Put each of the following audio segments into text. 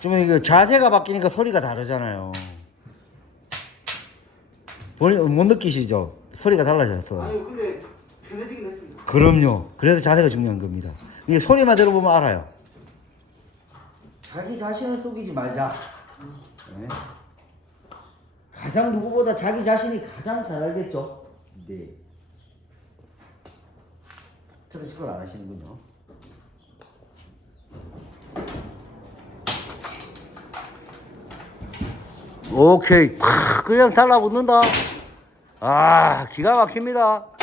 좀 이거 자세가 바뀌니까 소리가 다르잖아요. 본못 느끼시죠? 소리가 달라졌어. 아유 근데 편해지긴 했습니다. 그럼요. 그래서 자세가 중요한 겁니다. 이게 소리만 들어보면 알아요. 자기 자신을 속이지 말자. 네. 가장 누구보다 자기 자신이 가장 잘 알겠죠? 네. 트러식을 안 하시는군요. 오케이. 크, 그냥 달라붙는다. 아, 기가 막힙니다.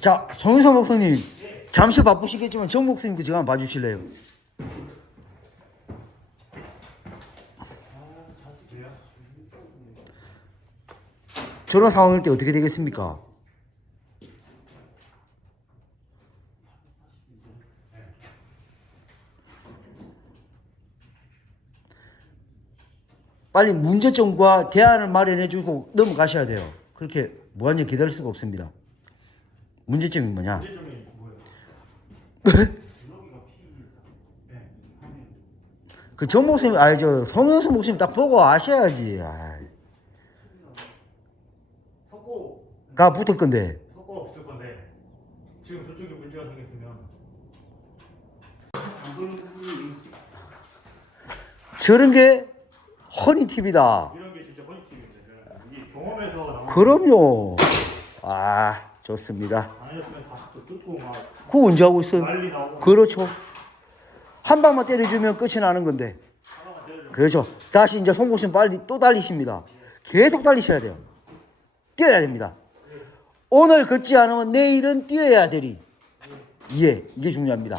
자, 정의선 목사님. 잠시 바쁘시겠지만 정 목사님도 지금 한번 봐주실래요? 저런 상황일 때 어떻게 되겠습니까? 빨리 문제점과 대안을 마련해 주고 넘어가셔야 돼요. 그렇게 무한히 기다릴 수가 없습니다. 문제점이 뭐냐? 뭐예요? 그정 목사님, 아니 저 성현수 목사님 딱 보고 아셔야지. 아이, 석고 가 붙을 건데. 석고가 붙을 건데 지금 저쪽에 문제가 생겼으면 저런 게 허니 팁이다. 이런 게 진짜 허니팀인데 이게 경험에서 나온 그럼요. 아, 좋습니다. 그거 언제 하고 있어요? 그렇죠. 한 방만 때려주면 끝이 나는 건데. 그렇죠. 다시 이제 송복신 빨리 또 달리십니다. 계속 달리셔야 돼요. 뛰어야 됩니다. 오늘 걷지 않으면 내일은 뛰어야 되리. 예, 이게 중요합니다.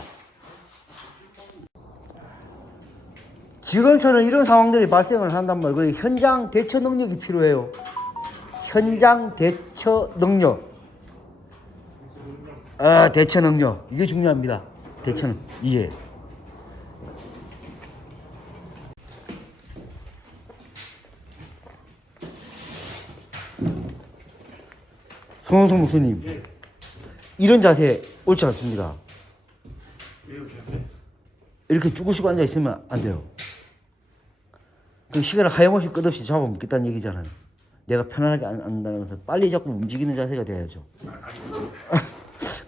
지금처럼 이런 상황들이 발생을 한단 말이에요. 그 현장 대처 능력이 필요해요. 현장 대처 능력. 아, 대처 능력. 이게 중요합니다. 대처는. 예. 송영선 목사님. 예 이런 자세 옳지 않습니다. 이렇게 죽으시고 앉아 있으면 안 돼요. 그 시간을 하염없이 끝없이 잡아먹겠다는 얘기잖아요. 내가 편안하게 안 안다면서 빨리 자꾸 움직이는 자세가 돼야죠.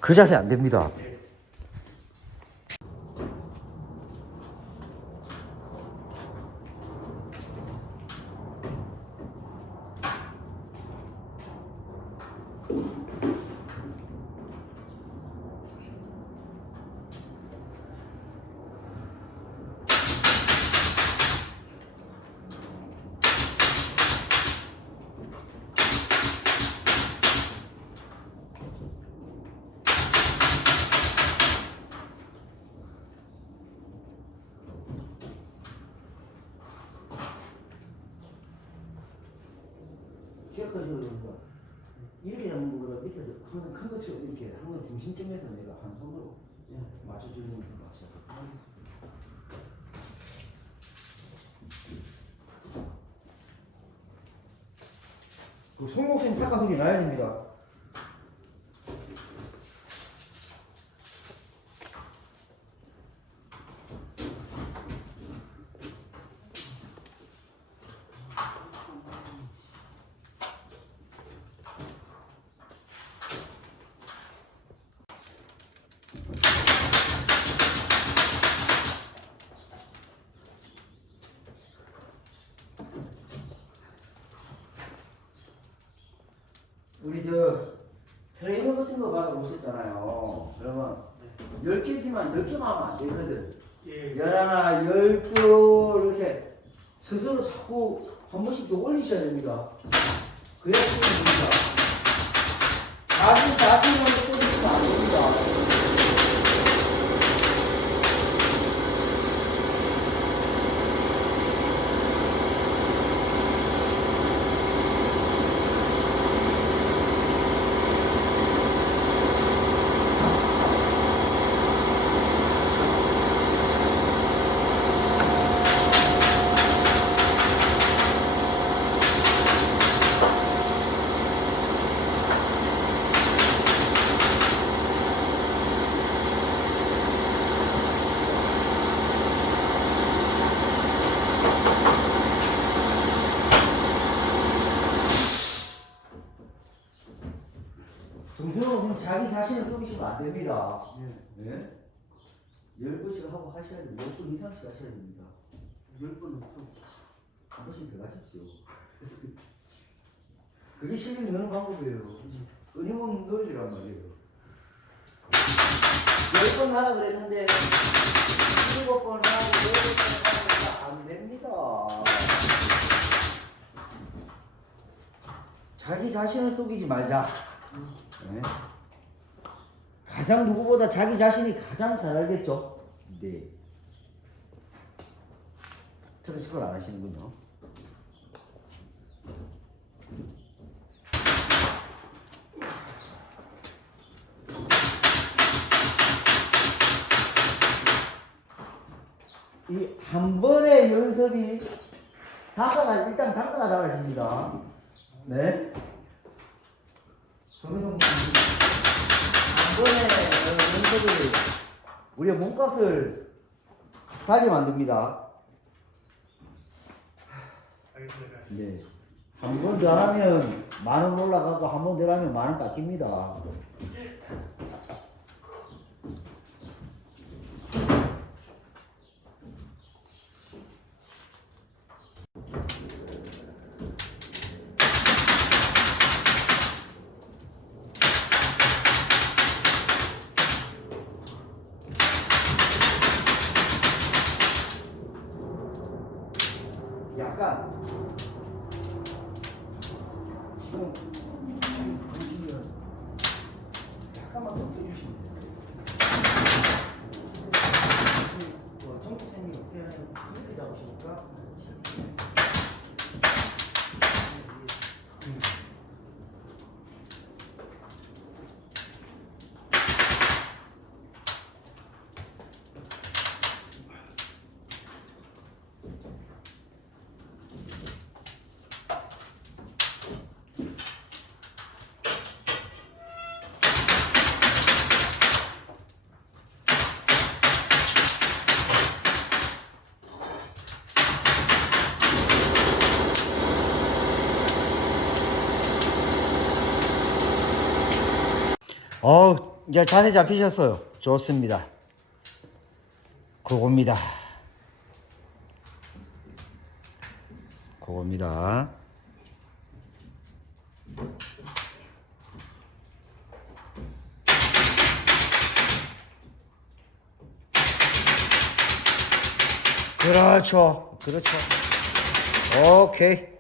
그 자세 안 됩니다. 기억하셔야 됩니다. 이렇게 잡는 것보다 밑에서 항상 큰 것처럼 이렇게 항상 중심점에서 내가 한 손으로 맞춰주는 게 맞아요. 그 타가 소리 나야 됩니다. 받아 보셨잖아요. 그러면 열 개지만 열 개만 하면 안 되거든. 예. 열하나, 열둘 이렇게 스스로 자꾸 한 번씩 더 올리셔야 됩니다. 그래야 됩니다. 자기 자신을 끊으시면 안 됩니다. 그냥 자기 자신을 속이시면 안 됩니다. 네? 열 번씩 하고 하셔야 됩니다. 열번 이상씩 하셔야 됩니다. 열 번은 좀한 번씩 더 하십시오. 그게 실력이 느는 방법이에요. 끊임없는 노력이란 말이에요. 열번 하라 그랬는데 일곱 번 하고 여덟 번 하고 안 됩니다. 자기 자신을 속이지 말자. 네. 가장 누구보다 자기 자신이 가장 잘 알겠죠? 네. 트랜스퍼를 안 하시는군요. 이 한 번의 연습이 단가가 일단 단가가 달라집니다. 네. 정성 번에 연습을 우리가 몸값을 달리 만듭니다. 알겠습니다. 네. 한번더 하면 만 원 올라가고 한번더 하면 만 원 깎입니다. 약간 지금 지금 보시면 약간만 더 빼주시면 돼요. 뭐 정수생이 어떻게 하냐면 이렇게 잡으시니까 어, 이제 자세 잡히셨어요. 좋습니다. 그겁니다. 그겁니다. 그렇죠. 그렇죠. 오케이.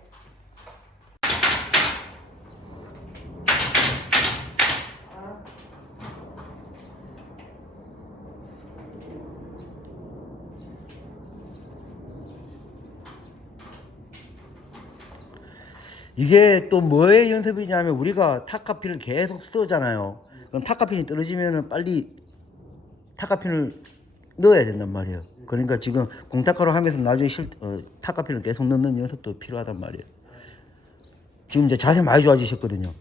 이게 또 뭐의 연습이냐면 우리가 탁카핀을 계속 쓰잖아요. 그럼 탁카핀이 떨어지면은 빨리 탁카핀을 넣어야 된단 말이에요. 그러니까 지금 공탁카로 하면서 나중에 실, 어, 탁카핀을 계속 넣는 연습도 필요하단 말이에요. 지금 이제 자세 많이 좋아지셨거든요.